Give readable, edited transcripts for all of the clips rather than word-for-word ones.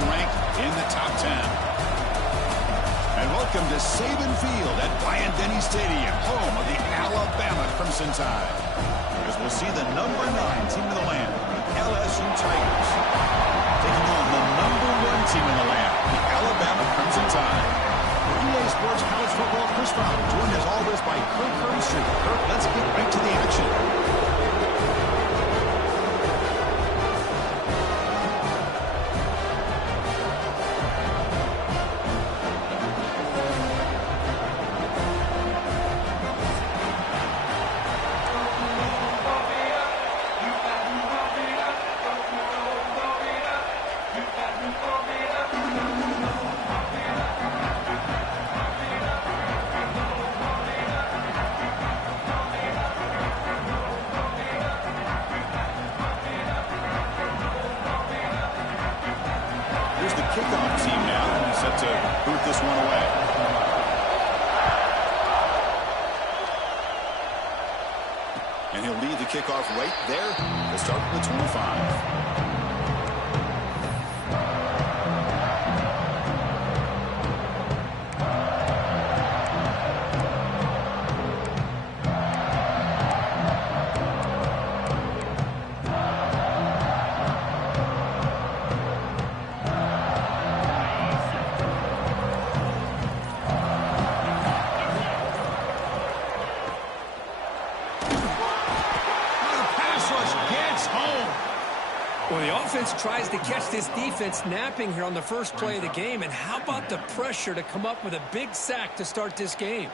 and ranked in the top 10. And welcome to Saban Field at Bryant-Denny Stadium, home of the Alabama Crimson Tide. As we'll see the number 9 team in the land, the LSU Tigers, taking on the number 1 team in the land, the Alabama Crimson Tide. EA Sports College Football Chris Fowler, joined as always by Kirk Herbstreit. Kirk, let's get right to the action. Kickoff team now, and set to boot this one away. And he'll lead the kickoff right there. We'll start with the 25. Well, the offense tries to catch this defense napping here on the first play of the game. And how about the pressure to come up with a big sack to start this game?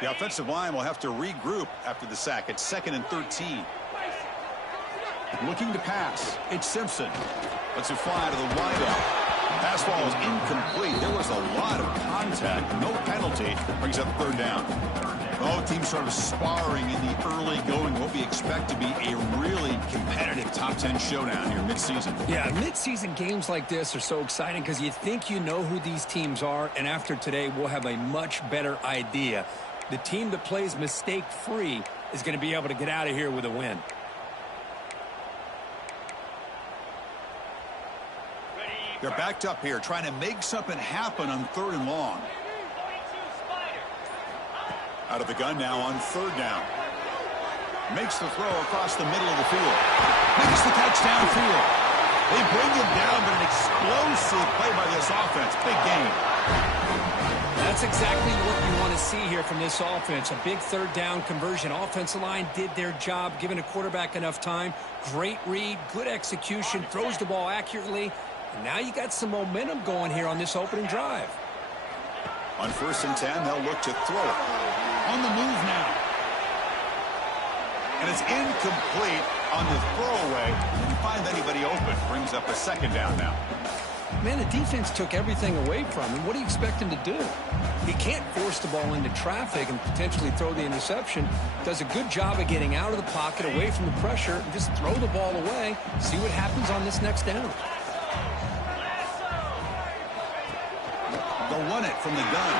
The offensive line will have to regroup after the sack. It's 2nd and 13. Looking to pass. It's Simpson. Lets it fly to the wideout. Pass ball is incomplete. There was a lot of contact. No penalty. Brings up 3rd down. Both teams sort of sparring in the early going. What we expect to be a really competitive top 10 showdown here midseason. Yeah, midseason games like this are so exciting because you think you know who these teams are, and after today we'll have a much better idea. The team that plays mistake-free is going to be able to get out of here with a win. They're backed up here, trying to make something happen on 3rd and long. Out of the gun now on 3rd down. Makes the throw across the middle of the field. Makes the catch downfield. They bring him down, but an explosive play by this offense. Big game. That's exactly what you want to see here from this offense. A big 3rd down conversion. Offensive line did their job, giving a quarterback enough time. Great read, good execution, throws the ball accurately. And now you got some momentum going here on this opening drive. On 1st and 10, they'll look to throw it. On the move now. And it's incomplete on the throwaway. Didn't find anybody open. Brings up a 2nd down now. Man, the defense took everything away from him. What do you expect him to do? He can't force the ball into traffic and potentially throw the interception. Does a good job of getting out of the pocket, away from the pressure, and just throw the ball away. See what happens on this next down. They'll run it from the gun.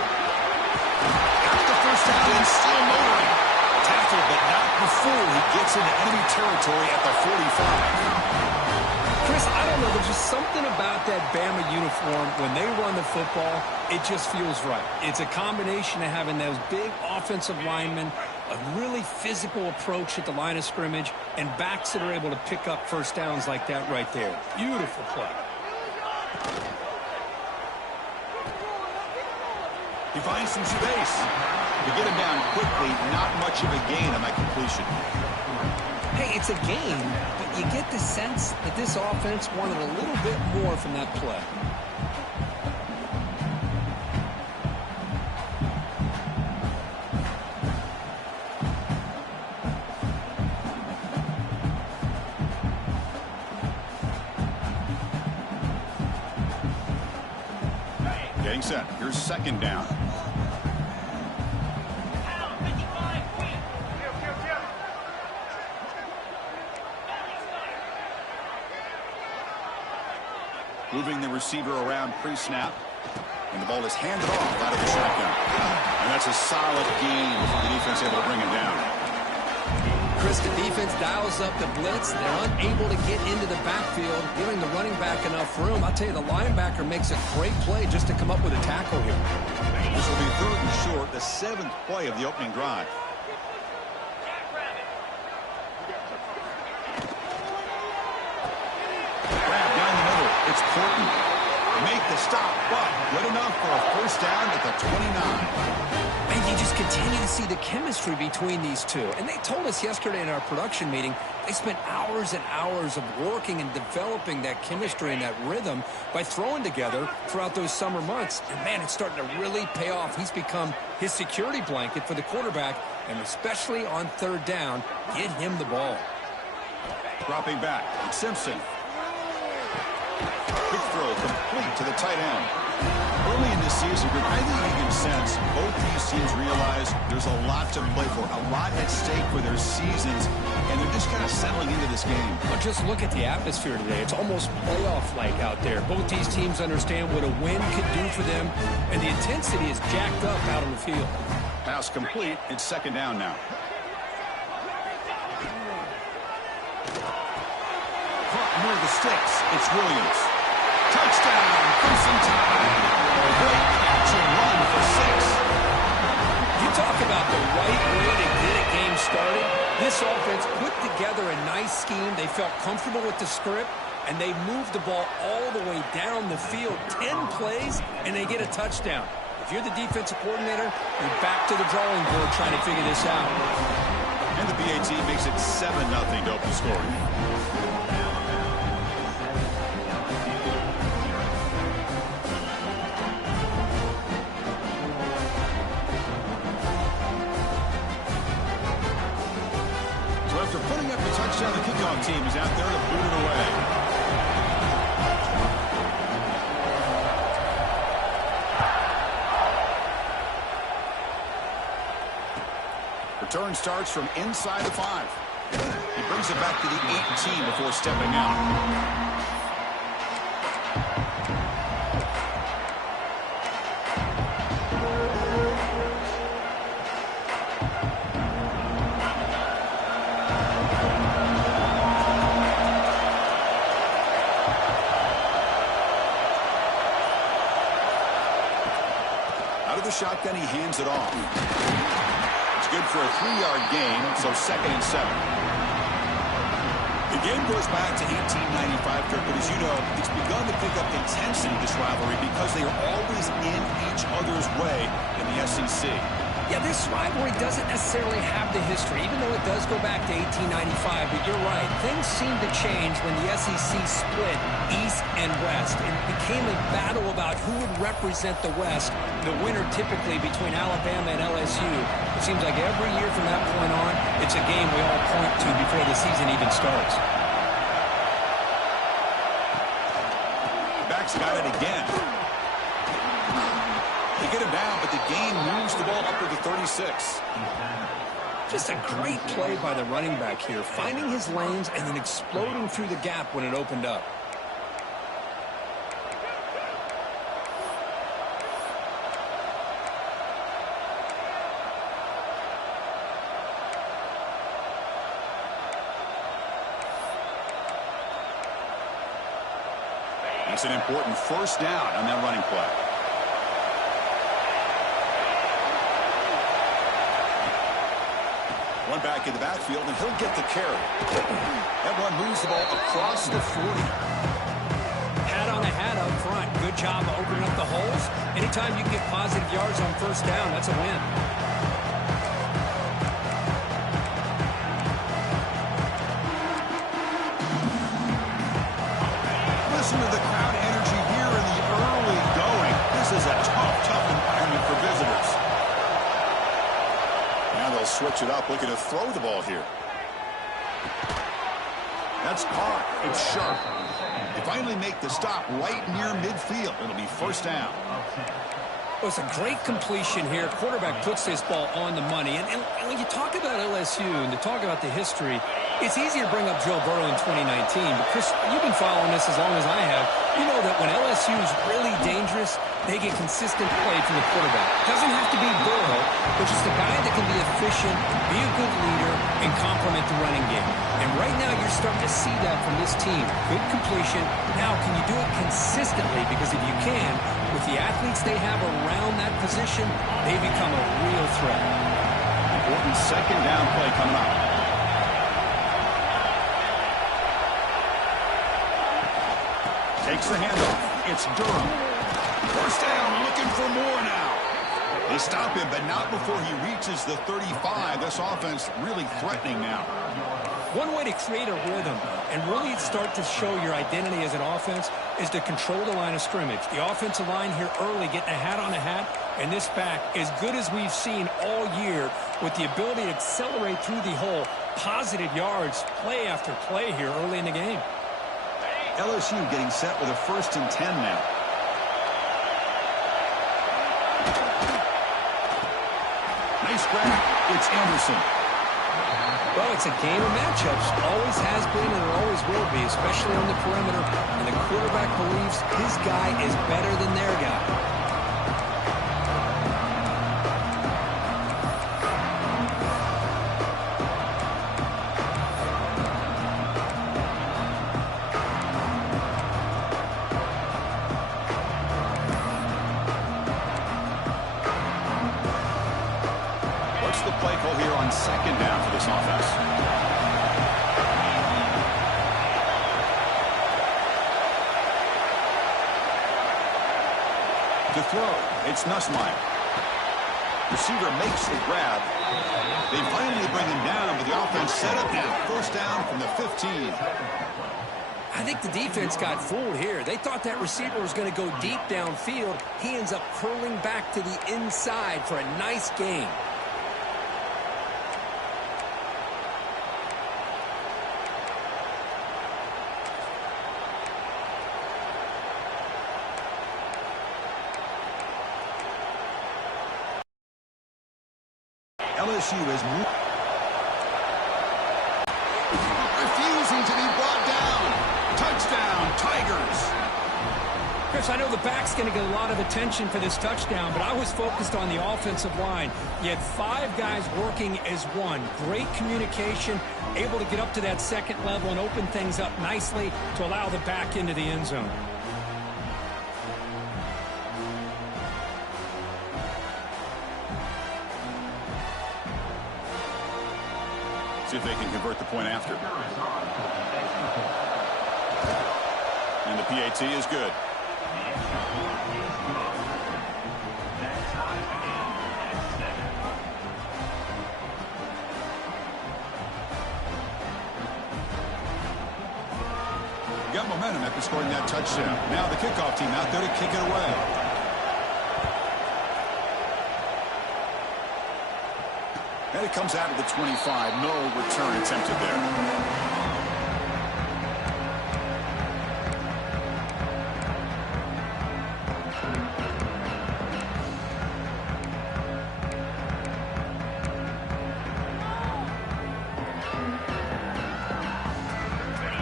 Got the 1st down and still motoring. Tackled, but not before he gets into enemy territory at the 45. Chris, I don't know. There's just something about that Bama uniform. When they run the football, it just feels right. It's a combination of having those big offensive linemen, a really physical approach at the line of scrimmage, and backs that are able to pick up 1st downs like that right there. Beautiful play. He finds some space. To get him down quickly, not much of a gain on that completion. Hey, it's a game, but you get the sense that this offense wanted a little bit more from that play. Getting set. Here's 2nd down. Moving the receiver around pre-snap. And the ball is handed off out of the shotgun. And that's a solid gain for the defense, able to bring him down. Chris, the defense dials up the blitz. They're unable to get into the backfield, giving the running back enough room. I'll tell you, the linebacker makes a great play just to come up with a tackle here. This will be 3rd and short, the 7th play of the opening drive. Grab down the middle. It's Portland. Make the stop, but good enough for a first down at the 29. And you just continue to see the chemistry between these two. And they told us yesterday in our production meeting, they spent hours and hours of working and developing that chemistry and that rhythm by throwing together throughout those summer months. And, man, it's starting to really pay off. He's become his security blanket for the quarterback, and especially on 3rd down, get him the ball. Dropping back, it's Simpson. Quick throw complete to the tight end. Early in this season, I think you can sense both these teams realize there's a lot to play for, a lot at stake for their seasons, and they're just kind of settling into this game. Well, just look at the atmosphere today. It's almost playoff-like out there. Both these teams understand what a win could do for them, and the intensity is jacked up out on the field. Pass complete. It's 2nd down now. Caught near the sticks. It's Williams. Touchdown, Crimson Tide. Great catch and run for 6. You talk about the right way to get a game started. This offense put together a nice scheme. They felt comfortable with the script, and they moved the ball all the way down the field. 10 plays, and they get a touchdown. If you're the defensive coordinator, you're back to the drawing board trying to figure this out. And the BAT makes it 7-0 to open scoring. After putting up the touchdown, the kickoff team is out there to boot it away. Return starts from inside the 5. He brings it back to the 18 before stepping out. Shotgun, he hands it off. It's good for a 3-yard gain, so 2nd and 7. The game goes back to 1895, Kirk, but as you know, it's begun to pick up intensity, this rivalry, because they are always in each other's way in the SEC. Yeah, this rivalry doesn't necessarily have the history, even though it does go back to 1895. But you're right. Things seem to change when the SEC split East and West. It became a battle about who would represent the West, the winner typically between Alabama and LSU. It seems like every year from that point on, it's a game we all point to before the season even starts. Back's got it again. They get him down, but the gain moves the ball up to the 36. Just a great play by the running back here, finding his lanes and then exploding through the gap when it opened up. It's an important first down on that running play. One back in the backfield, and he'll get the carry. That one moves the ball across the 40. Hat on a hat up front. Good job of opening up the holes. Anytime you can get positive yards on first down, that's a win. Listen to the crowd energy here in the early going. This is a tough environment for visitors. Now they'll switch it up, looking to throw the ball here. That's caught. It's sharp. They finally make the stop right near midfield. It'll be first down. Well, it's a great completion here. Quarterback puts this ball on the money. And when you talk about LSU and to talk about the history, it's easy to bring up Joe Burrow in 2019. But, Chris, you've been following this as long as I have. You know that when LSU is really dangerous, they get consistent play from the quarterback. Doesn't have to be Burrow, but just a guy that can be efficient, be a good leader, and complement the running game. And right now you're starting to see that from this team. Good completion. Now, can you do it consistently? Because if you can, with the athletes they have around that position, they become a real threat. Important second down play coming up. Takes the handoff. It's Durham. First down, looking for more now. They stop him, but not before he reaches the 35. This offense really threatening now. One way to create a rhythm and really start to show your identity as an offense is to control the line of scrimmage. The offensive line here early getting a hat on a hat, and this back as good as we've seen all year with the ability to accelerate through the hole. Positive yards, play after play here early in the game. LSU getting set with a 1st and 10 now. Nice grab. It's Anderson. Well, it's a game of matchups. Always has been and it always will be, especially on the perimeter. And the quarterback believes his guy is better than their guy. What's the play call here on second down for this offense? To throw, it's Nussmeier. Receiver makes the grab. They finally bring him down, but the offense set up now. First down from the 15. I think the defense got fooled here. They thought that receiver was going to go deep downfield. He ends up curling back to the inside for a nice gain. LSU is refusing to be brought down. Touchdown, Tigers. Chris, I know the back's going to get a lot of attention for this touchdown, but I was focused on the offensive line. You had 5 guys working as one. Great communication, able to get up to that second level and open things up nicely to allow the back into the end zone. See if they can convert the point after. And the PAT is good. Got momentum after scoring that touchdown. Now the kickoff team out there to kick it away. And it comes out of the 25. No return attempted there.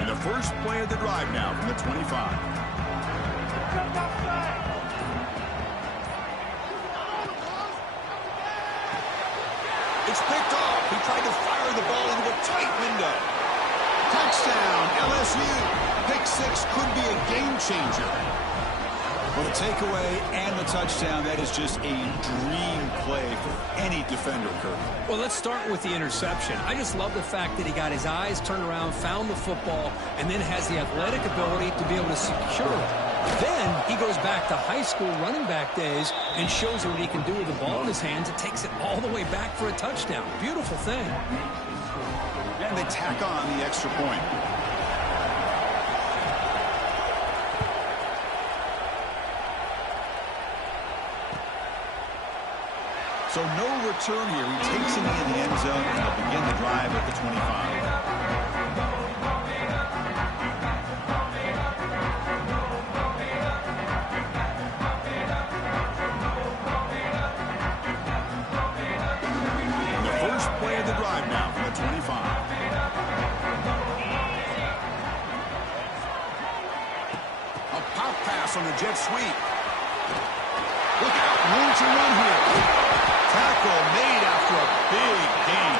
And the first play of the drive now from the 25. It's picked off. He tried to fire the ball into a tight window. Touchdown, LSU. Pick 6 could be a game changer. Well, the takeaway and the touchdown, that is just a dream play for any defender, Kirk. Well, let's start with the interception. I just love the fact that he got his eyes turned around, found the football, and then has the athletic ability to be able to secure it. Then he goes back to high school running back days and shows what he can do with the ball in his hands. It takes it all the way back for a touchdown. Beautiful thing. And they tack on the extra point. So no return here. He takes it in the end zone, and they'll begin the drive at the 25. pass on the jet sweep. Look out, room to run here. Tackle made after a big gain.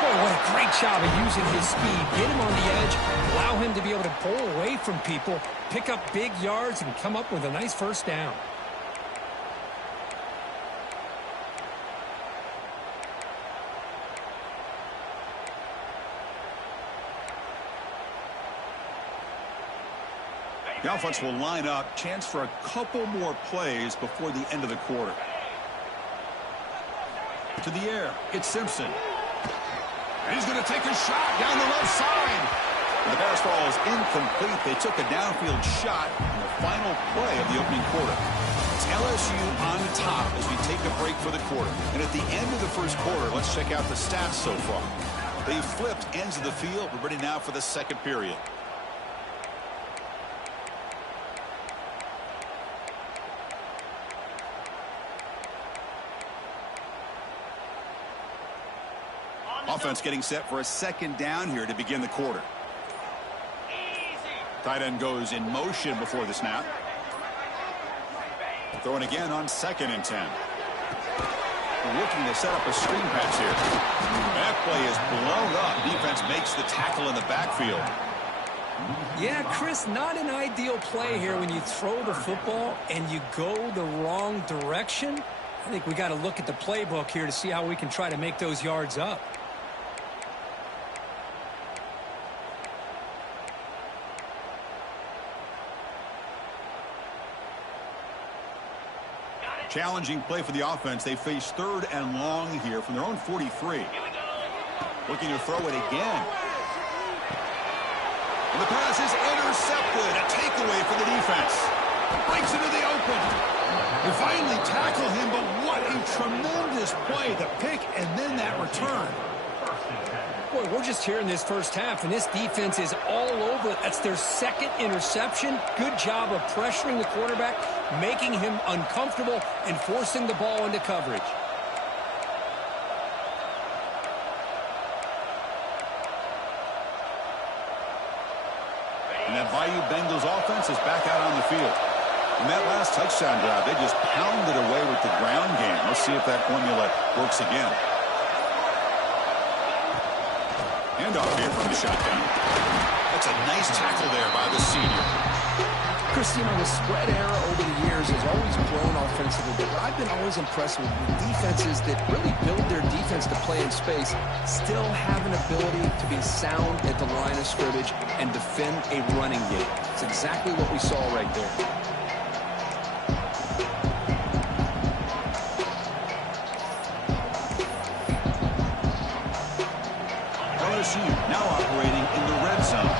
Boy, what a great job of using his speed. Get him on the edge, allow him to be able to pull away from people, pick up big yards, and come up with a nice first down. The offense will line up. Chance for a couple more plays before the end of the quarter. To the air. It's Simpson. And he's going to take a shot down the left side. And the pass ball is incomplete. They took a downfield shot in the final play of the opening quarter. It's LSU on top as we take a break for the quarter. And at the end of the first quarter, let's check out the stats so far. They flipped ends of the field. We're ready now for the second period. Offense getting set for a second down here to begin the quarter. Tight end goes in motion before the snap. Throwing again on 2nd and 10. Looking to set up a screen pass here. That play is blown up. Defense makes the tackle in the backfield. Yeah, Chris, not an ideal play here when you throw the football and you go the wrong direction. I think we got to look at the playbook here to see how we can try to make those yards up. Challenging play for the offense. They face 3rd and long here from their own 43. Looking to throw it again. And the pass is intercepted. A takeaway for the defense. Breaks into the open. They finally tackle him, but what a tremendous play. The pick and then that return. Boy, we're just here in this first half, and this defense is all over it. That's their 2nd interception. Good job of pressuring the quarterback, making him uncomfortable, and forcing the ball into coverage. And that Bayou Bengals offense is back out on the field. In that last touchdown drive, they just pounded away with the ground game. Let's see if that formula works again. Handoff here from the shotgun. That's a nice tackle there by the senior. Chris, you know, the spread era over the years has always grown offensively, but I've been always impressed with defenses that really build their defense to play in space, still have an ability to be sound at the line of scrimmage and defend a running game. It's exactly what we saw right there. LSU now operating in the red zone.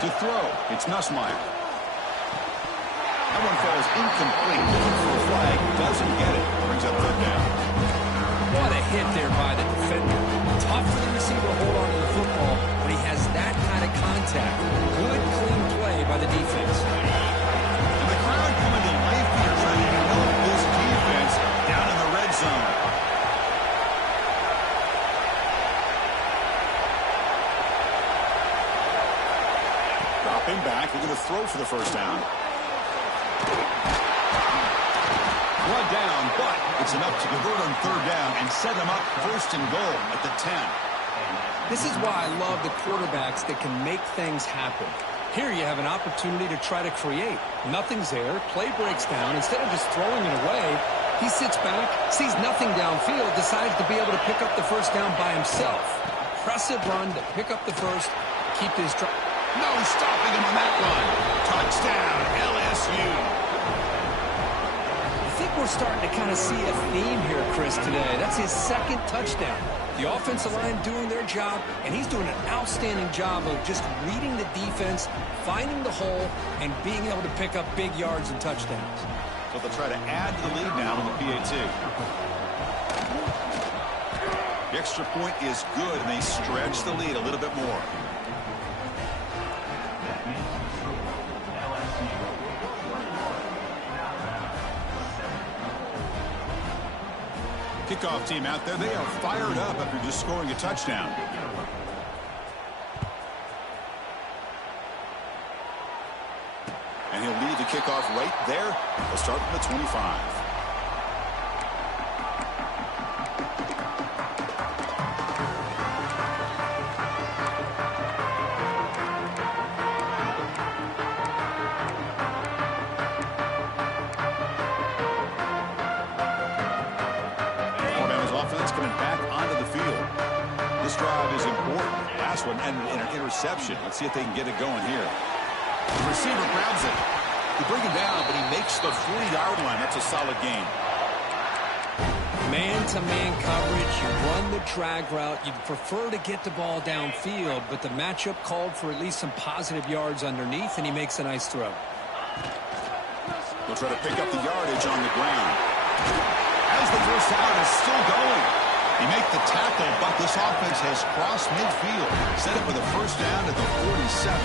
To throw, it's Nussmeier. That one falls incomplete. Looking for a flag, doesn't get it. Brings up 3rd down. What a hit there by the defender. Tough for the receiver to hold on to the football, but he has that kind of contact. Good, clean play by the defense. And the crowd coming to life here trying to develop this defense down in the red zone. Dropping back, they're going to throw for the first down. One down, but it's enough to convert on 3rd down and set them up 1st and goal at the 10. This is why I love the quarterbacks that can make things happen. Here you have an opportunity to try to create. Nothing's there. Play breaks down. Instead of just throwing it away, he sits back, sees nothing downfield, decides to be able to pick up the first down by himself. Impressive run to pick up the first, keep this drive. No stopping him on that run. Touchdown, LSU. I think we're starting to kind of see a theme here, Chris, today. That's his 2nd touchdown. The offensive line doing their job, and he's doing an outstanding job of just reading the defense, finding the hole, and being able to pick up big yards and touchdowns. So they'll try to add to the lead now in the PAT. The extra point is good, and they stretch the lead a little bit more. Kickoff team out there, they are fired up after just scoring a touchdown. And he'll lead the kickoff right there. They'll start from the 25. One ended in an interception. Let's see if they can get it going here. The receiver grabs it. They bring him down, but he makes the 40-yard line. That's a solid gain. Man-to-man coverage. You run the drag route. You'd prefer to get the ball downfield, but the matchup called for at least some positive yards underneath, and he makes a nice throw. He'll try to pick up the yardage on the ground. As the first down is still going. He makes the tackle, but this offense has crossed midfield. Set it with a first down at the 47.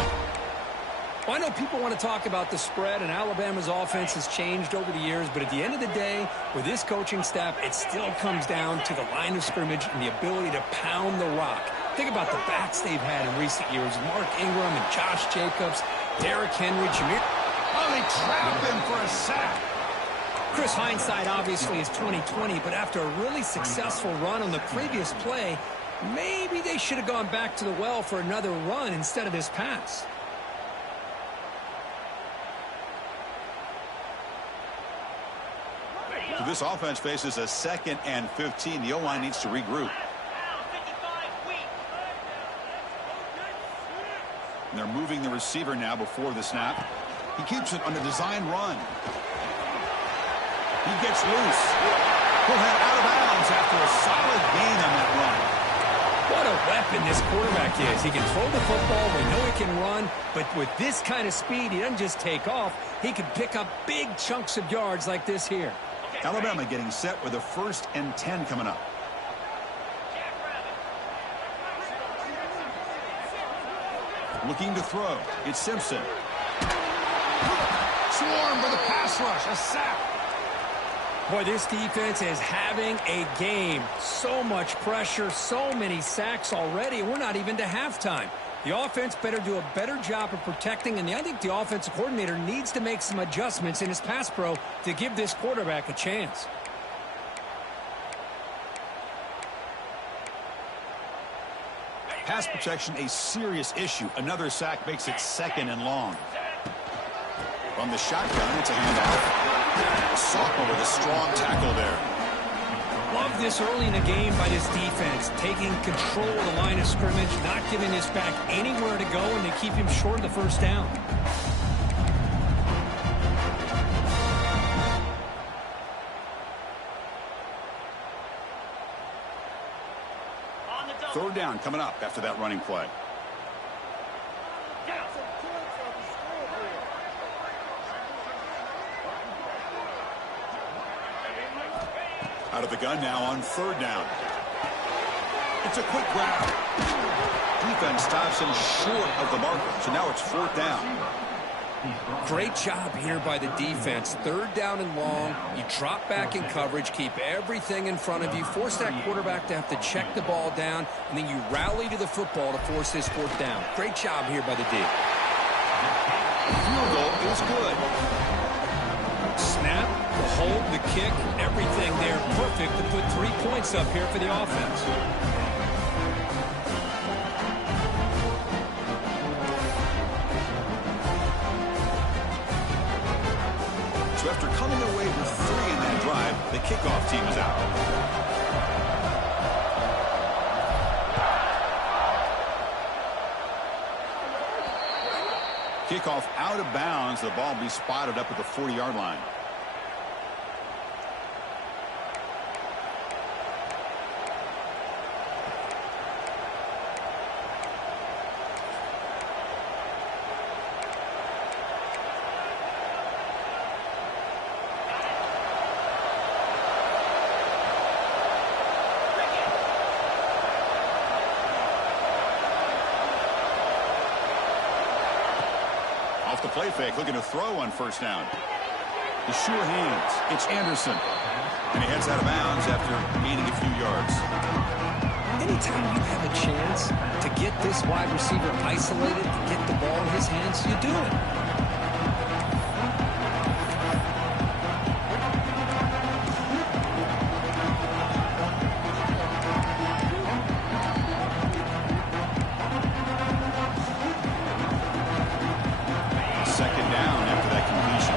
Well, I know people want to talk about the spread, and Alabama's offense has changed over the years, but at the end of the day, with this coaching staff, it still comes down to the line of scrimmage and the ability to pound the rock. Think about the backs they've had in recent years. Mark Ingram and Josh Jacobs, Derrick Henry, Jameer. Oh, they trap him for a sack. Chris, hindsight obviously is 20/20, but after a really successful run on the previous play, maybe they should have gone back to the well for another run instead of this pass. So this offense faces a 2nd and 15. The O-line needs to regroup. And they're moving the receiver now before the snap. He keeps it on the design run. He gets loose. He'll head out of bounds after a solid gain on that run. What a weapon this quarterback is. He can throw the football. We know he can run. But with this kind of speed, he doesn't just take off. He can pick up big chunks of yards like this here. Alabama getting set with a 1st and 10 coming up. Looking to throw. It's Simpson. Swarm for the pass rush. A sack. Boy, this defense is having a game. So much pressure, so many sacks already. We're not even to halftime. The offense better do a better job of protecting, and I think the offensive coordinator needs to make some adjustments in his pass pro to give this quarterback a chance. Pass protection, a serious issue. Another sack makes it 2nd and long. From the shotgun, it's a handoff. Sophomore with a strong tackle there. Love this early in the game by this defense, taking control of the line of scrimmage, not giving his back anywhere to go, and they keep him short of the first down. Third down coming up after that running play. Out of the gun now on 3rd down. It's a quick grab. Defense stops him short of the marker, so now it's 4th down. Great job here by the defense. 3rd down and long. You drop back in coverage, keep everything in front of you, force that quarterback to have to check the ball down, and then you rally to the football to force this 4th down. Great job here by the D. Field goal is good. Snap, the hold, the kick, everything there perfect to put 3 points up here for the offense. So after coming away with 3 in that drive, the kickoff team is out. Kickoff out of bounds. The ball will be spotted up at the 40-yard line. Off the play fake, looking to throw on 1st down. The sure hands. It's Anderson. And he heads out of bounds after gaining a few yards. Anytime you have a chance to get this wide receiver isolated, to get the ball in his hands, you do it. Second down after that completion.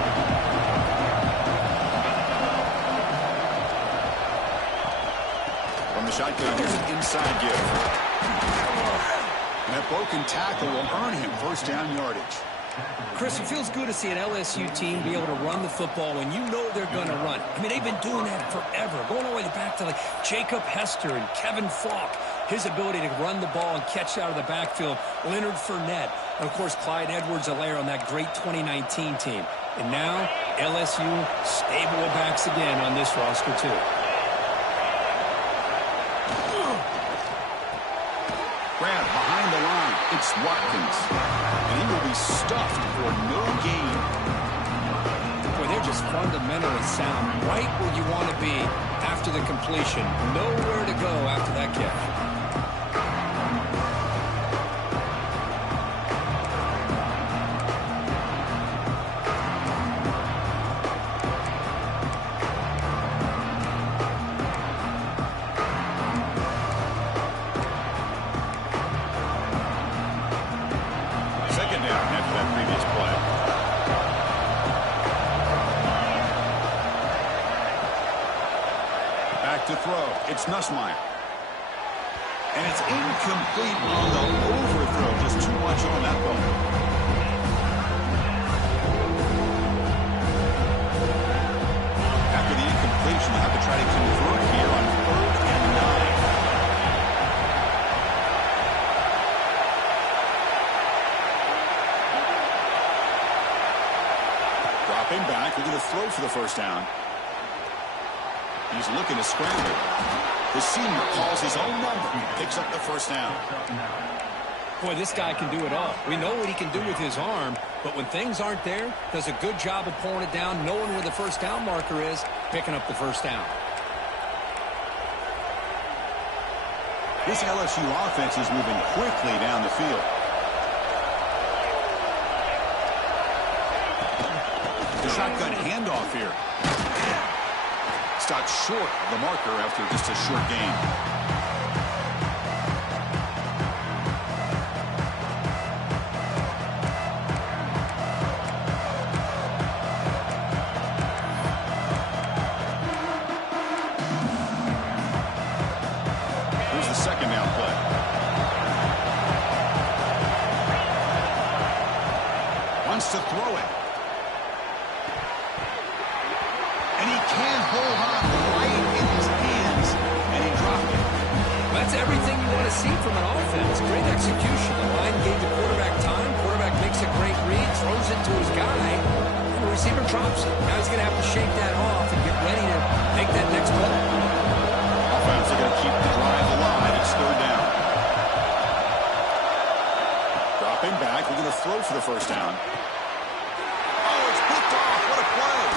From the shotgun, here's an inside give. And that broken tackle will earn him first down yardage. Chris, it feels good to see an LSU team be able to run the football when you know they're going to run it. I mean, they've been doing that forever, going all the way back to like Jacob Hester and Kevin Falk. His ability to run the ball and catch out of the backfield, Leonard Fournette, and, of course, Clyde Edwards-Helaire on that great 2019 team. And now, LSU stable of backs again on this roster, too. Grab behind the line. It's Watkins. And he will be stuffed for no gain. Boy, they're just fundamentally sound. Right where you want to be after the completion. Nowhere to go after that catch. To throw. It's Nussmeier. And it's incomplete on the overthrow. Just too much on that ball. After the incompletion, they'll have to try to convert here on 3rd and 9. Dropping back. We're going to throw for the first down. He's looking to scramble. The senior calls his own number. Picks up the first down. Boy, this guy can do it all. We know what he can do with his arm, but when things aren't there, does a good job of pulling it down, knowing where the first down marker is, picking up the first down. This LSU offense is moving quickly down the field. The shotgun handoff here. Stopped short of the marker after just a short gain. Here's the second down play. Wants to throw it. And he can't hold on right in his hands, and he dropped it. That's everything you want to see from an offense. Great execution. The line gave the quarterback time. Quarterback makes a great read, throws it to his guy, and the receiver drops it. Now he's going to have to shake that off and get ready to make that next play. Offense are going to keep the drive alive. It's 3rd down. Dropping back. We're going to throw for the first down. Oh, it's picked off. What a play.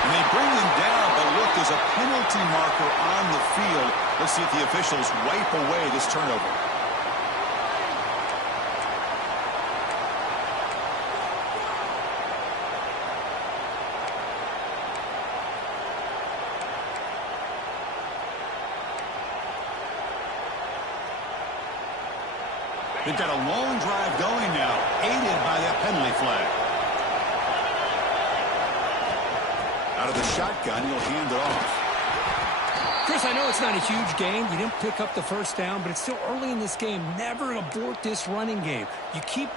And they bring him down, but look, there's a penalty marker on the field. Let's see if the officials wipe away this turnover. They've got a long drive going now, aided by that penalty flag. Out of the shotgun, he'll hand it off. Chris, I know it's not a huge gain. You didn't pick up the first down, but it's still early in this game. Never abort this running game. You keep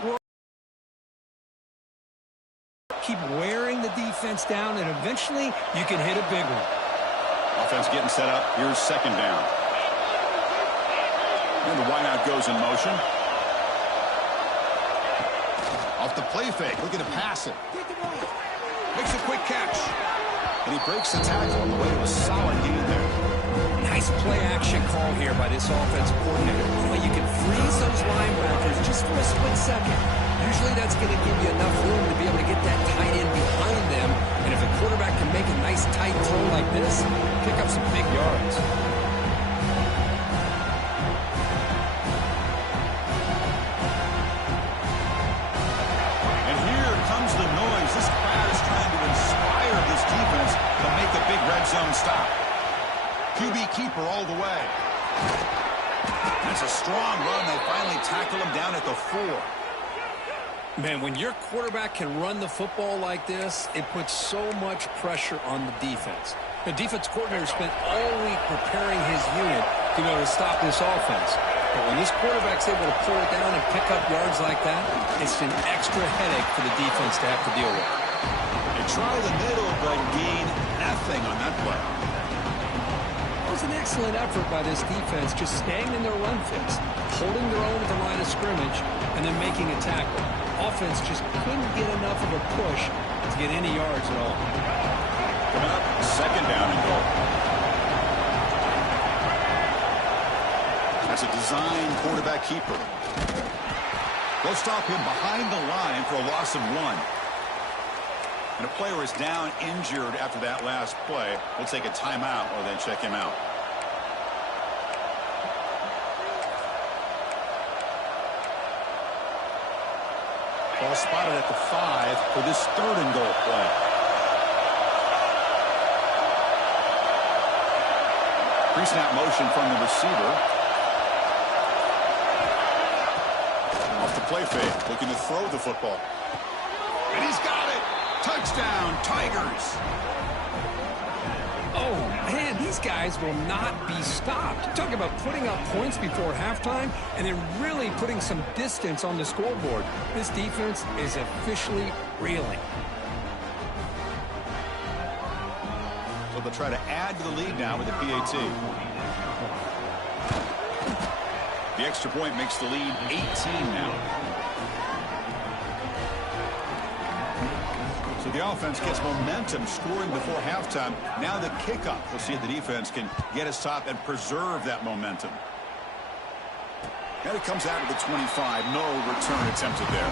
wearing the defense down, and eventually you can hit a big one. Offense getting set up. Here's second down. And the wideout goes in motion. Off the play fake, looking to pass it. Makes a quick catch. And he breaks the tackle on the way to a solid gain there. Nice play-action call here by this offensive coordinator. You can freeze those linebackers just for a split second. Usually that's going to give you enough room to be able to get that tight end behind them. And if the quarterback can make a nice tight throw this, pick up some big yards. And here comes the noise. This crowd is trying to inspire this defense to make a big red zone stop. QB keeper all the way. That's a strong run. They finally tackle him down at the 4. Man, when your quarterback can run the football like this, it puts so much pressure on the defense. The defense coordinator spent all week preparing his unit to be able to stop this offense. But when this quarterback's able to pull it down and pick up yards like that, it's an extra headache for the defense to have to deal with. They try the middle, but gain nothing on that play. It was an excellent effort by this defense, just staying in their run fits, holding their own at the line of scrimmage, and then making a tackle. Offense just couldn't get enough of a push to get any yards at all. Coming up, 2nd down and goal. That's a design quarterback keeper. They'll stop him behind the line for a loss of 1. And a player is down injured after that last play. We'll take a timeout or then check him out. Ball spotted at the 5 for this 3rd and goal play. Pre-snap motion from the receiver. Off the play fake, looking to throw the football. And he's got it! Touchdown, Tigers! Oh, man, these guys will not be stopped. Talk about putting up points before halftime and then really putting some distance on the scoreboard. This defense is officially reeling. So they'll try to add to the lead now with the PAT. The extra point makes the lead 18 now. So the offense gets momentum scoring before halftime. Now the kickoff. We'll see if the defense can get us top and preserve that momentum. And it comes out of the 25. No return attempted there.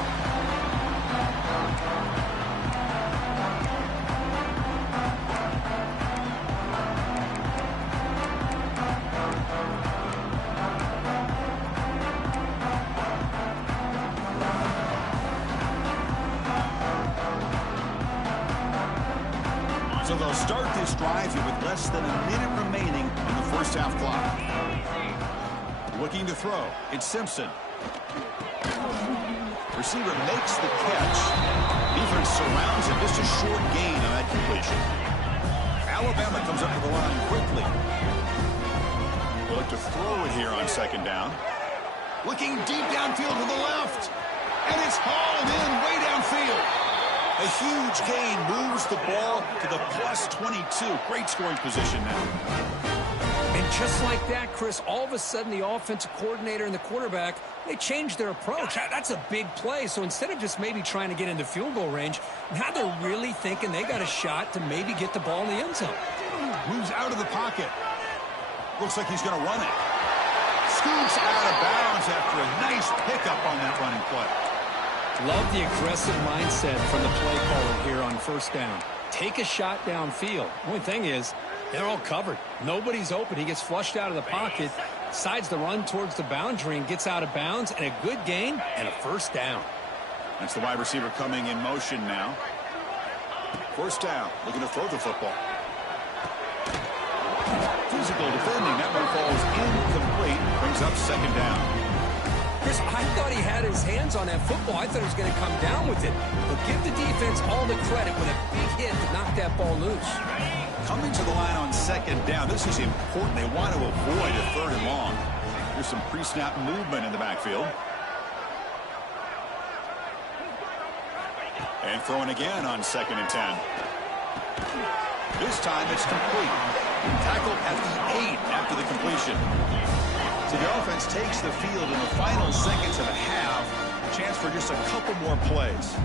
So they'll start this drive here with less than a minute remaining on the first half clock. Looking to throw. It's Simpson. Receiver makes the catch. Defense surrounds him. Just a short gain on that completion. Alabama comes up to the line quickly. We'll look to throw it here on 2nd down. Looking deep downfield to the left. And it's hauled in way downfield. A huge gain moves the ball to the plus 22. Great scoring position now. And just like that, Chris, all of a sudden the offensive coordinator and the quarterback, they changed their approach. That's a big play. So instead of just maybe trying to get into field goal range, now they're really thinking they got a shot to maybe get the ball in the end zone. Moves out of the pocket. Looks like he's going to run it. Scoots out of bounds after a nice pickup on that running play. Love the aggressive mindset from the play caller here on 1st down. Take a shot downfield. Only thing is, they're all covered. Nobody's open. He gets flushed out of the pocket, decides to run towards the boundary and gets out of bounds, and a good gain and a 1st down. That's the wide receiver coming in motion now. 1st down, looking to throw the football. Physical defending. That one falls incomplete. Brings up 2nd down. Chris, I thought he had his hands on that football. I thought he was going to come down with it. But give the defense all the credit with a big hit to knock that ball loose. Coming to the line on 2nd down. This is important. They want to avoid a 3rd and long. There's some pre-snap movement in the backfield. And throwing again on 2nd and 10. This time it's complete. Tackled at the 8 after the completion. So the offense takes the field in the final seconds of a half. Chance for just a couple more plays.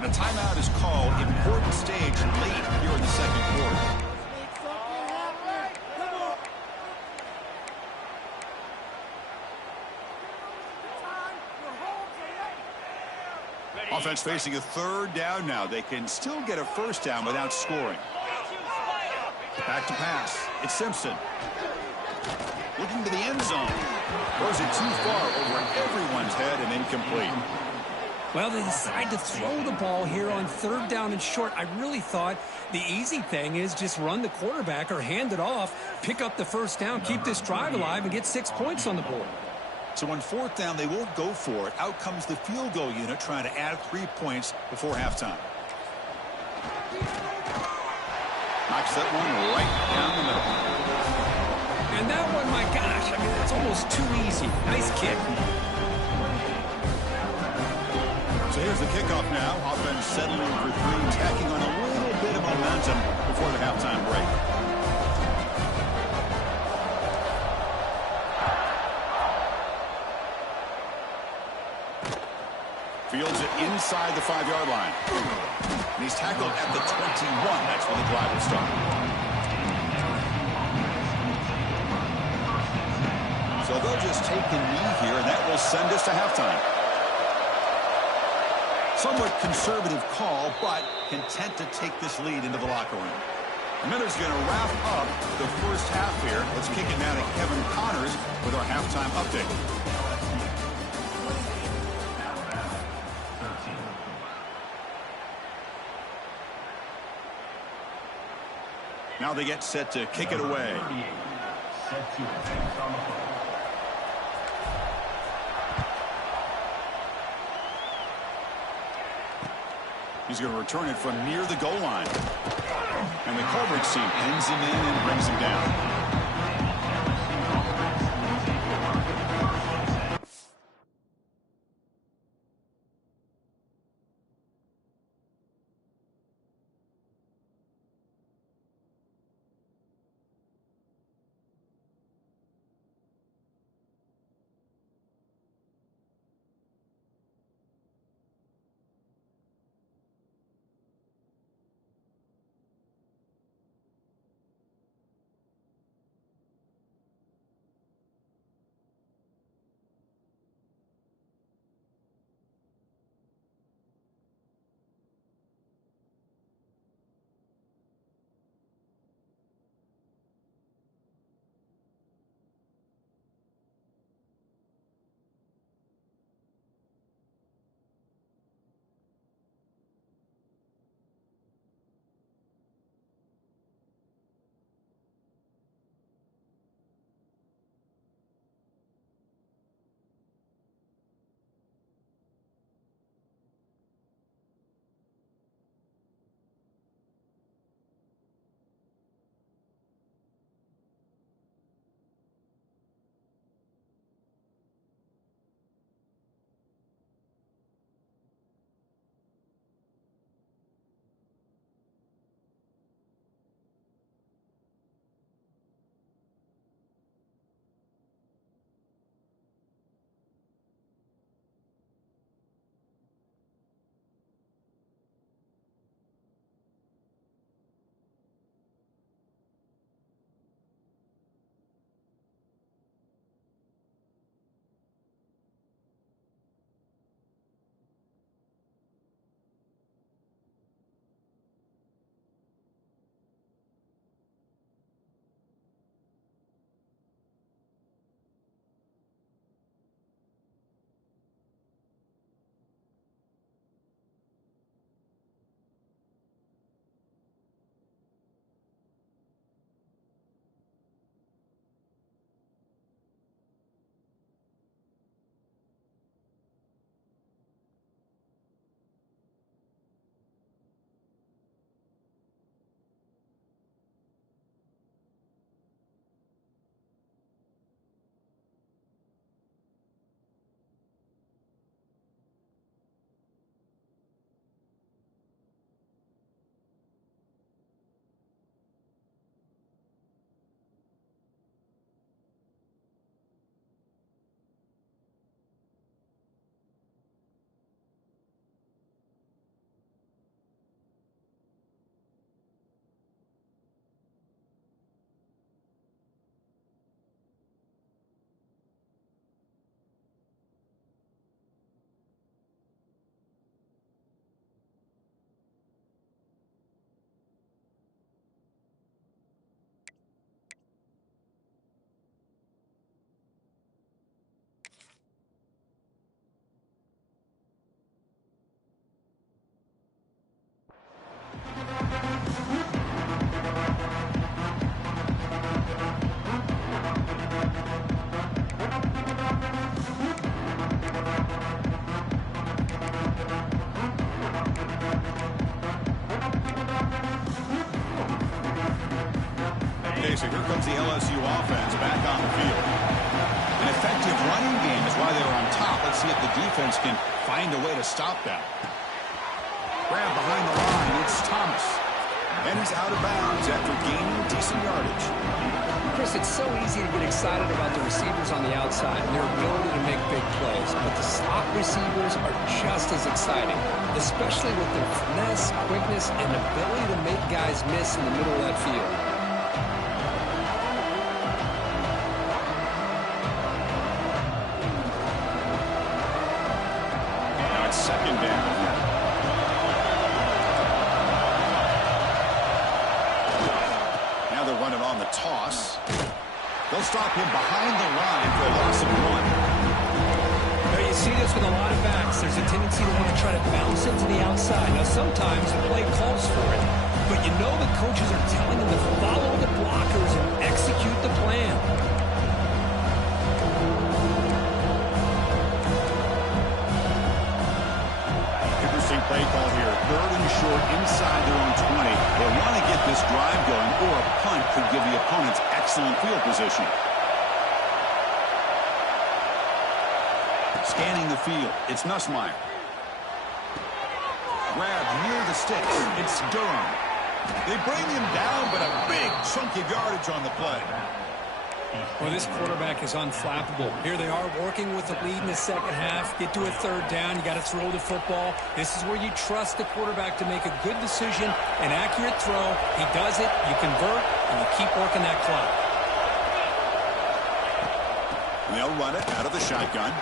And a timeout is called. Important stage late here in the 2nd quarter. Offense facing a 3rd down now. They can still get a 1st down without scoring. Back to pass. It's Simpson. Looking to the end zone. Throws it too far over everyone's head and incomplete. Well, they decide to throw the ball here on 3rd down and short. I really thought the easy thing is just run the quarterback or hand it off, pick up the 1st down, keep this drive alive, and get 6 points on the board. So on 4th down, they won't go for it. Out comes the field goal unit trying to add 3 points before halftime. Knocks that one right down the middle. And that one, my gosh, I mean, that's almost too easy. Nice kick. So here's the kickoff now. Offense settling for 3, tacking on a little bit of momentum before the halftime break. Fields it inside the 5-yard line. And he's tackled at the 21. That's where the drive will start. So they'll just take the knee here, and that will send us to halftime. Somewhat conservative call, but content to take this lead into the locker room. Miller's going to wrap up the first half here. Let's kick it now to Kevin Connors with our halftime update. Now they get set to kick it away. He's going to return it from near the goal line. And the coverage team pins him in and brings him down. Okay, so here comes the LSU offense back on the field. An effective running game is why they were on top. Let's see if the defense can find a way to stop that. Grab behind the line. It's Thomas. And he's out of bounds after gaining decent yardage. Chris, it's so easy to get excited about the receivers on the outside and their ability to make big plays, but the slot receivers are just as exciting, especially with their finesse, quickness, and ability to make guys miss in the middle of that field. Now it's second down. Now they're running on the toss. They'll stop him behind the line for a loss of 1. Now you see this with a lot of backs. There's a tendency to want to try to bounce it to the outside. Now sometimes the play calls for it, but you know the coaches are telling them to follow the blockers and execute the plan. Interesting play call here. 3rd and short inside their own 20. They want to get this drive going, or a punt could give the opponents excellent field position. Scanning the field, it's Nussmeier. Grab near the sticks, it's Durham. They bring him down, but a big chunk of yardage on the play. Well, this quarterback is unflappable. Here they are working with the lead in the second half. Get to a 3rd down. You got to throw the football. This is where you trust the quarterback to make a good decision, an accurate throw. He does it, you convert, and you keep working that clock. They'll run it out of the shotgun.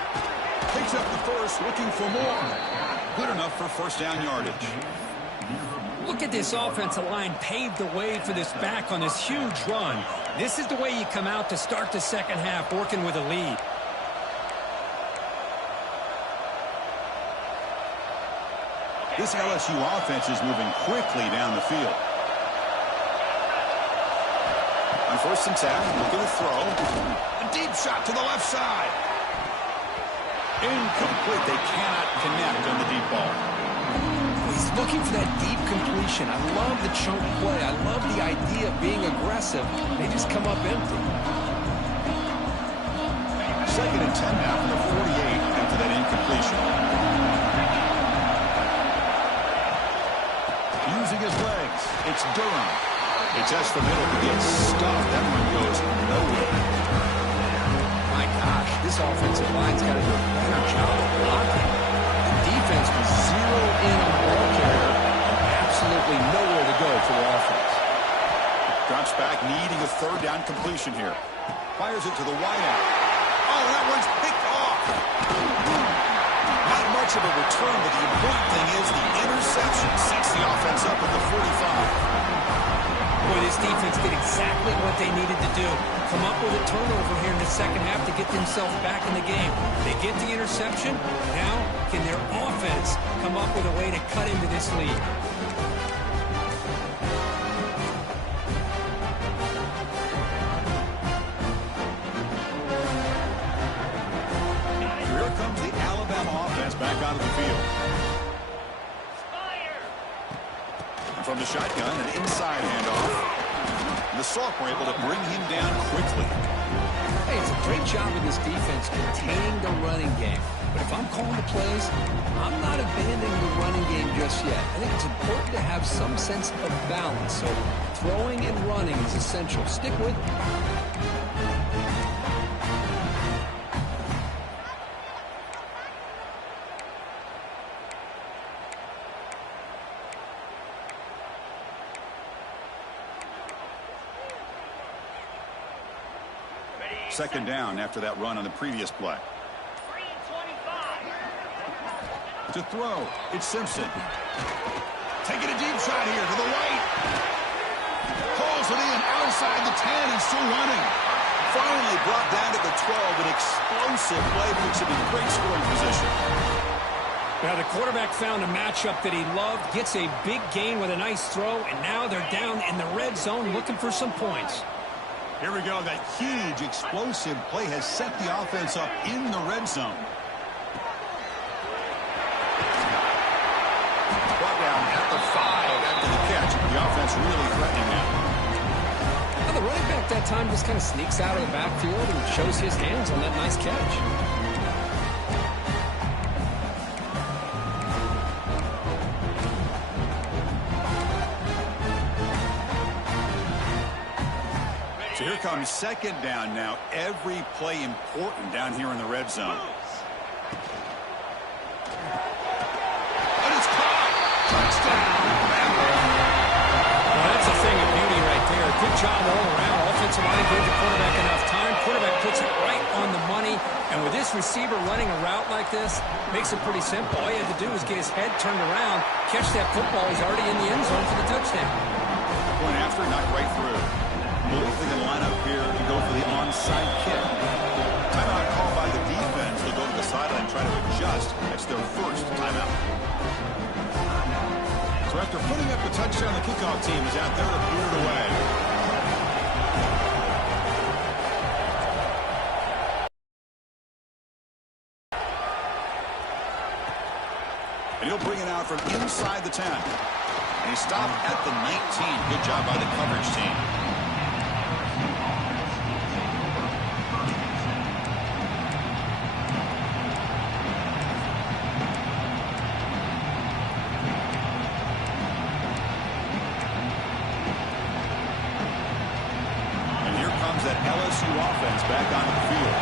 Picks up the first, looking for more. Good enough for 1st down yardage. Look at this offensive line paved the way for this back on this huge run. This is the way you come out to start the second half, working with a lead. This LSU offense is moving quickly down the field. On 1st and 10, looking to throw. A deep shot to the left side. Incomplete. They cannot connect on the deep ball. He's looking for that deep completion. I love the chunk play. I love the idea of being aggressive. They just come up empty. 2nd and 10 now from the 48 after that incompletion. Using his legs, it's Durham. He tests the middle to get stuffed. That one goes nowhere. My gosh, this offensive line's got to do a better job of blocking. The defense was zeroed in on the ball carrier and absolutely nowhere to go for the offense. Drops back, needing a 3rd down completion here. Fires it to the wideout. Oh, that one's picked off. Not much of a return, but the important thing is the interception sets the offense up at the 45. Boy, this defense did exactly what they needed to do. Come up with a turnover here in the second half to get themselves back in the game. They get the interception. Now, can their offense come up with a way to cut into this lead? Here comes the Alabama offense back onto the field. And from the shotgun, an inside handoff. And the sophomore able to bring him down quickly. Hey, it's a great job of this defense containing the running game. But if I'm calling the plays, I'm not abandoning the running game just yet. I think it's important to have some sense of balance. So throwing and running is essential. Stick with it. Second down after that run on the previous play. To throw, it's Simpson. Taking a deep shot here to the right. Pulls it in outside the 10 and still running. Finally brought down to the 12. An explosive play puts him in great scoring position. Now the quarterback found a matchup that he loved, gets a big gain with a nice throw, and now they're down in the red zone looking for some points. Here we go. That huge explosive play has set the offense up in the red zone. Brought down at the 5 after the catch. The offense really threatening now. Now the running back that time just kind of sneaks out of the backfield and shows his hands on that nice catch. So here comes second down now. Every play important down here in the red zone. And it's caught. Touchdown. Well, that's a thing of beauty right there. Good job all around. Offensive line gave the quarterback enough time. Quarterback puts it right on the money. And with this receiver running a route like this, makes it pretty simple. All he had to do was get his head turned around, catch that football. He's already in the end zone for the touchdown. Going after, knocked right through. They're going to line up here and go for the onside kick. Timeout called by the defense. They'll go to the sideline and try to adjust. That's their first timeout. So after putting up the touchdown, the kickoff team is out there to boot it away. And he'll bring it out from inside the 10. And he stopped at the 19. Good job by the coverage team. That LSU offense back onto the field.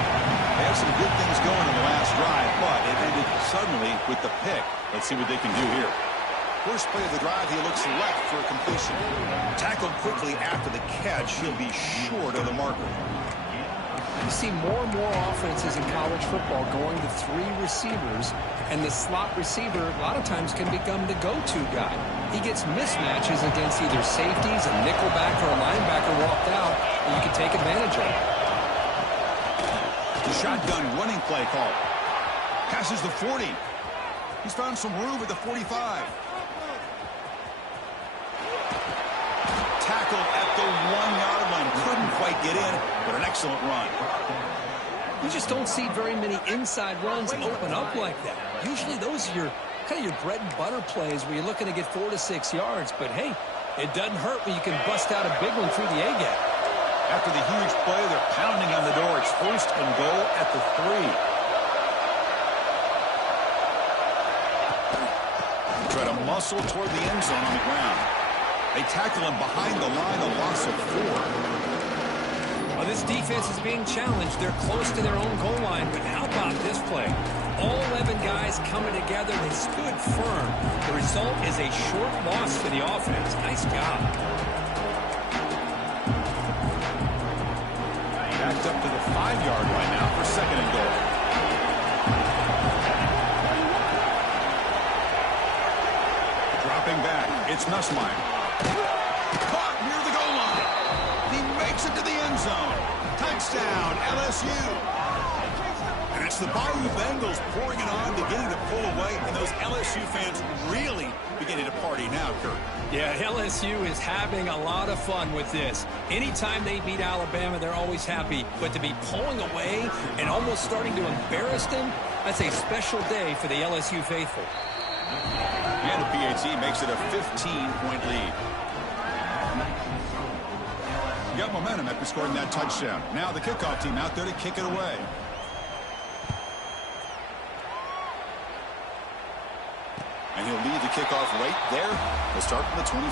They have some good things going in the last drive, but it ended suddenly with the pick. Let's see what they can do here. First play of the drive, he looks left for a completion. Tackled quickly after the catch. He'll be short of the marker. You see more and more offenses in college football going to 3 receivers, and the slot receiver a lot of times can become the go-to guy. He gets mismatches against either safeties, a nickelback, or a linebacker walked out, and you can take advantage of it. The shotgun running play call. Passes the 40. He's found some room at the 45. Tackled at the 1-yard line. Couldn't quite get in, but an excellent run. You just don't see very many inside runs open up like that. Usually those are your kind of your bread and butter plays where you're looking to get 4 to 6 yards. But, hey, it doesn't hurt when you can bust out a big one through the A-gap. After the huge play, they're pounding on the door. It's first and goal at the 3. Try to muscle toward the end zone on the ground. They tackle him behind the line, a loss of 4. Well, this defense is being challenged. They're close to their own goal line, but how about this play? All 11 guys coming together. They stood firm. The result is a short loss for the offense. Nice job. Backed up to the 5-yard line now for second and goal. Dropping back. It's Nussmeier. Caught near the goal line. He makes it to the end zone. Touchdown, LSU. And it's the Bayou Bengals pouring it on, beginning to pull away, and those LSU fans really beginning to party now, Kurt. Yeah, LSU is having a lot of fun with this. Anytime they beat Alabama, they're always happy. But to be pulling away and almost starting to embarrass them, that's a special day for the LSU faithful. And the PAT makes it a 15-point lead. Got momentum after scoring that touchdown. Now the kickoff team out there to kick it away. And he'll lead the kickoff right there. We'll start from the 25.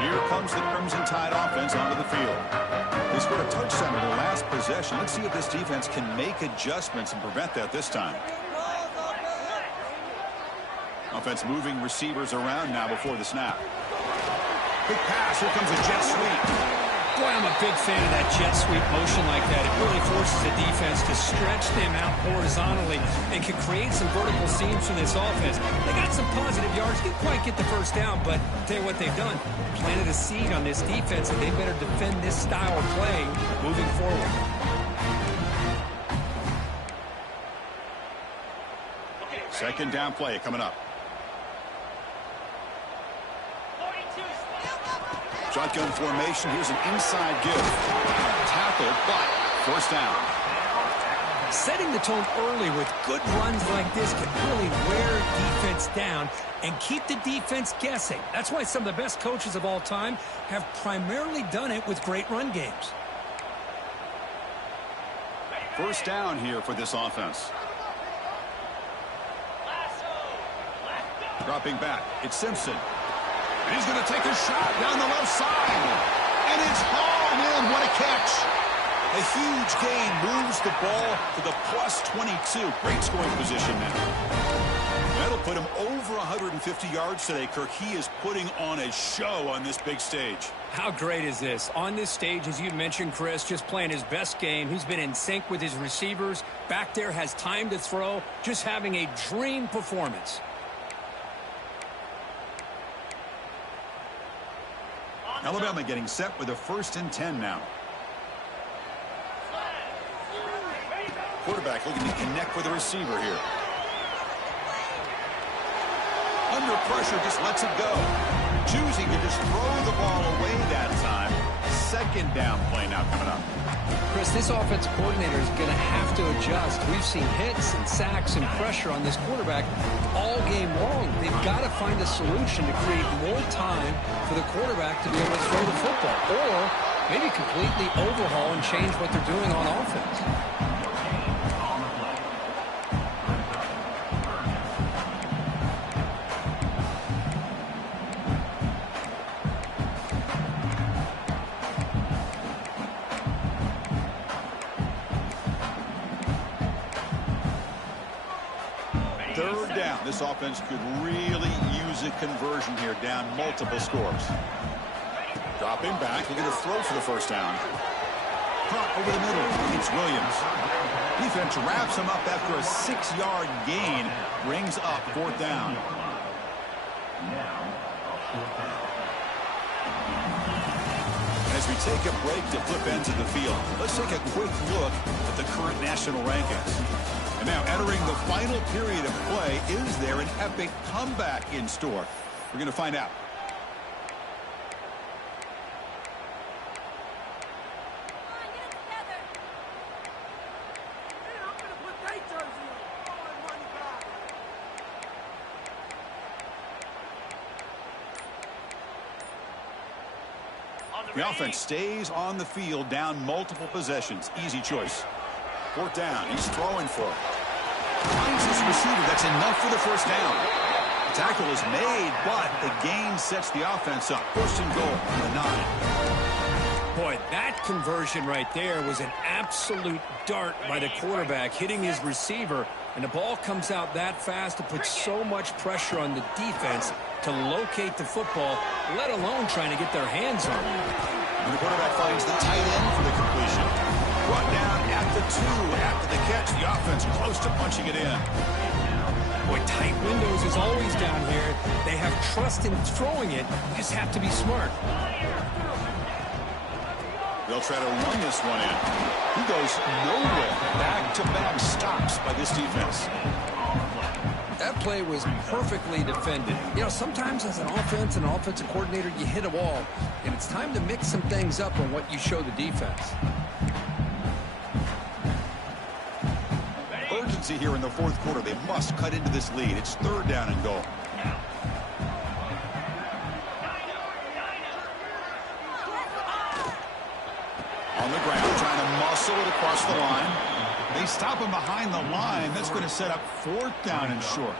Here comes the Crimson Tide offense onto the field. They scored a touchdown in their last possession. Let's see if this defense can make adjustments and prevent that this time. Offense moving receivers around now before the snap. Big pass. Here comes a jet sweep. Boy, I'm a big fan of that jet sweep motion like that. It really forces the defense to stretch them out horizontally and can create some vertical seams for this offense. They got some positive yards. Didn't quite get the first down, but I'll tell you what they've done. Planted a seed on this defense, and they better defend this style of play moving forward. Second down play coming up. Shotgun formation. Here's an inside give. tackle, but first down. Setting the tone early with good runs like this can really wear defense down and keep the defense guessing. That's why some of the best coaches of all time have primarily done it with great run games. First down here for this offense. Dropping back, it's Simpson. And he's going to take a shot down the left side. And it's hauled in. What a catch. A huge gain moves the ball to the plus 22. Great scoring position now. That'll put him over 150 yards today, Kirk. He is putting on a show on this big stage. How great is this? On this stage, as you mentioned, Chris, just playing his best game. He's been in sync with his receivers. Back there, has time to throw. Just having a dream performance. Alabama getting set with a 1st and 10 now. Quarterback looking to connect with the receiver here. Under pressure, just lets it go. Choosing to just throw the ball away that time. 2nd down play now coming up. Chris, this offensive coordinator is going to have to adjust. We've seen hits and sacks and pressure on this quarterback all game long. They've got to find a solution to create more time for the quarterback to be able to throw the football, or maybe completely overhaul and change what they're doing on offense. This offense could really use a conversion here, down multiple scores. Dropping back, looking to throw for the 1st down. Caught over the middle, it's Williams. Defense wraps him up after a 6-yard gain, brings up 4th down. As we take a break to flip ends of the field, let's take a quick look at the current national rankings. And now entering the final period of play, is there an epic comeback in store? We're going to find out. The offense stays on the field, down multiple possessions. Easy choice. 4th down. He's throwing for it. Finds his receiver. That's enough for the 1st down. The tackle is made, but the gain sets the offense up. 1st and goal from the 9. Boy, that conversion right there was an absolute dart by the quarterback, hitting his receiver, and the ball comes out that fast to put so much pressure on the defense to locate the football, let alone trying to get their hands on it. And the quarterback finds the tight end for the completion. Brought down at the 2 after the catch. The offense close to punching it in. Boy, tight windows is always down here. They have trust in throwing it. You just have to be smart. They'll try to run this one in. He goes nowhere. Back-to-back stops by this defense. That play was perfectly defended. You know, sometimes as an offense and offensive coordinator, you hit a wall, and it's time to mix some things up on what you show the defense. Urgency here in the 4th quarter. They must cut into this lead. It's 3rd down and goal. On the ground, trying to muscle it across the line. They stop him behind the line. That's going to set up 4th down and short.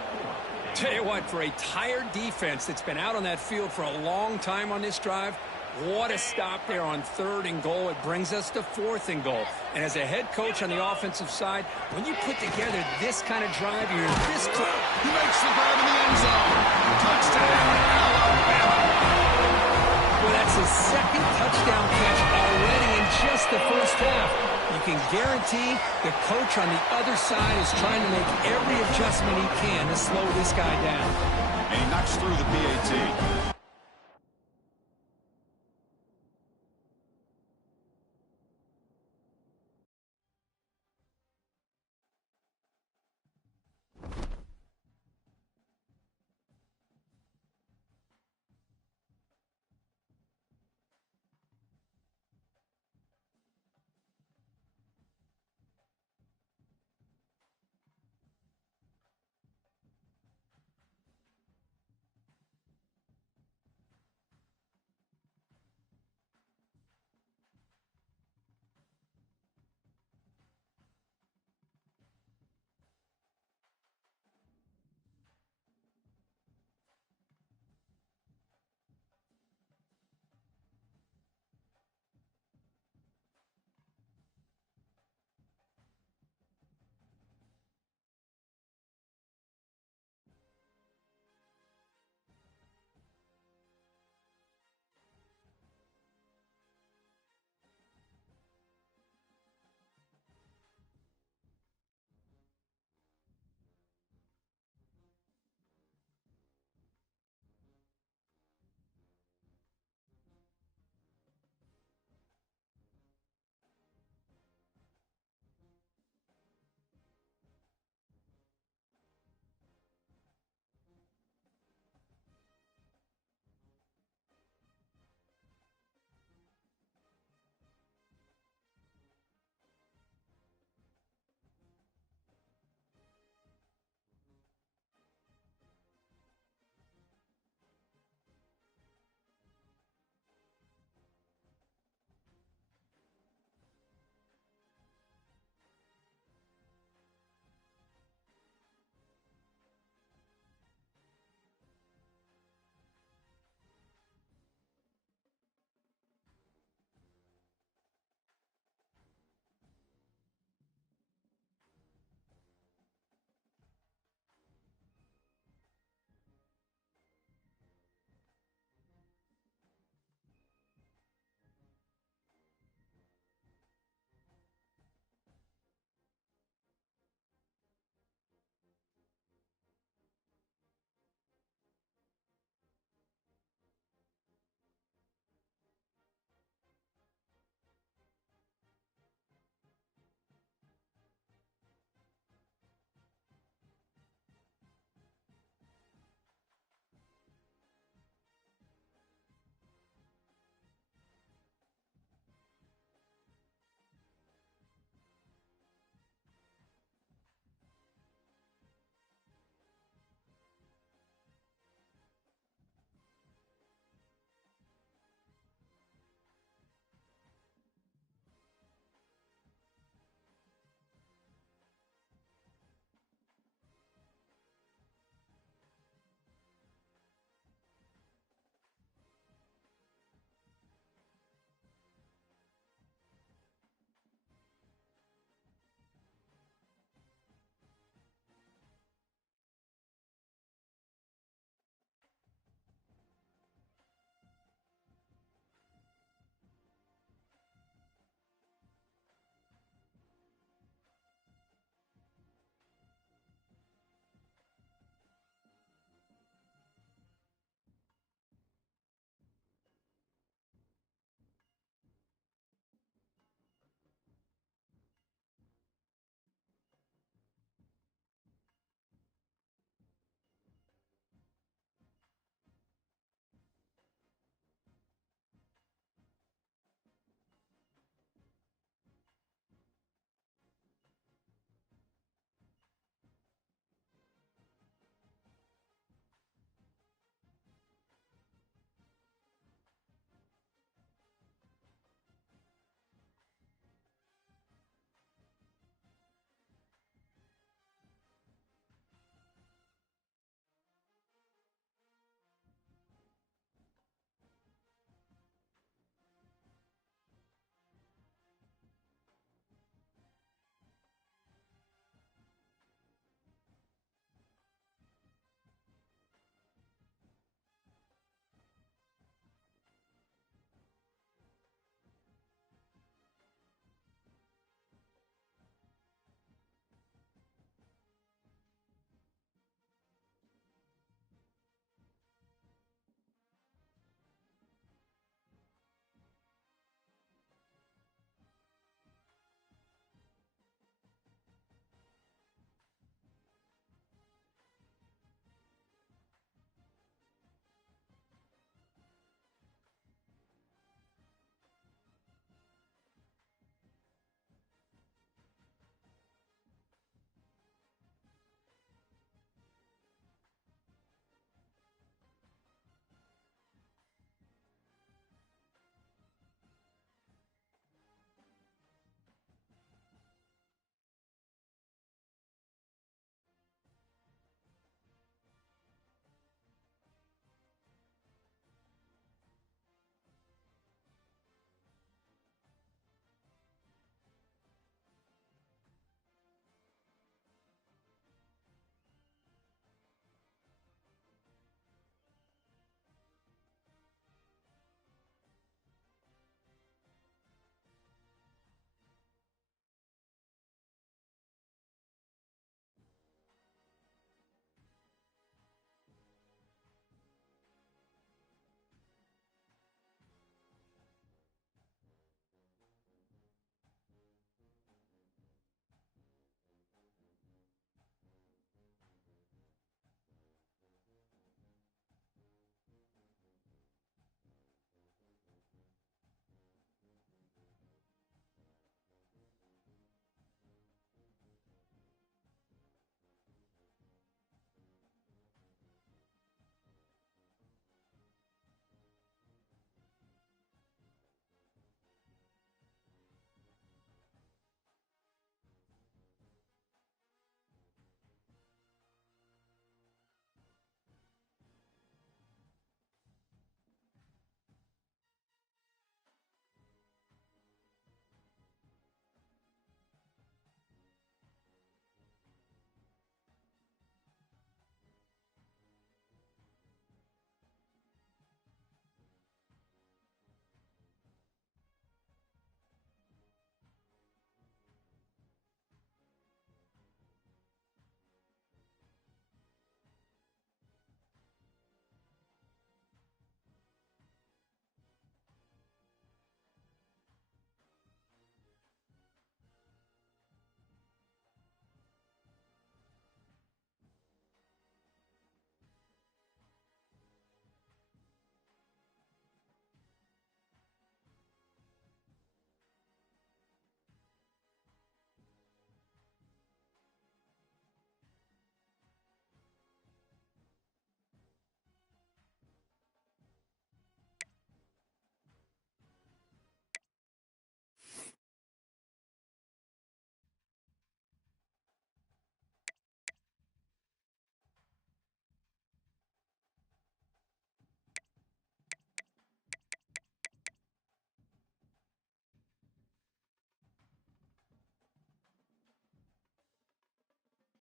Tell you what, for a tired defense that's been out on that field for a long time on this drive, what a stop there on 3rd and goal. It brings us to 4th and goal. And as a head coach on the offensive side, when you put together this kind of drive, you're this close. He makes the grab in the end zone. Touchdown, Alabama. Well, that's his 2nd touchdown catch already in just the 1st half. You can guarantee the coach on the other side is trying to make every adjustment he can to slow this guy down. And he knocks through the PAT.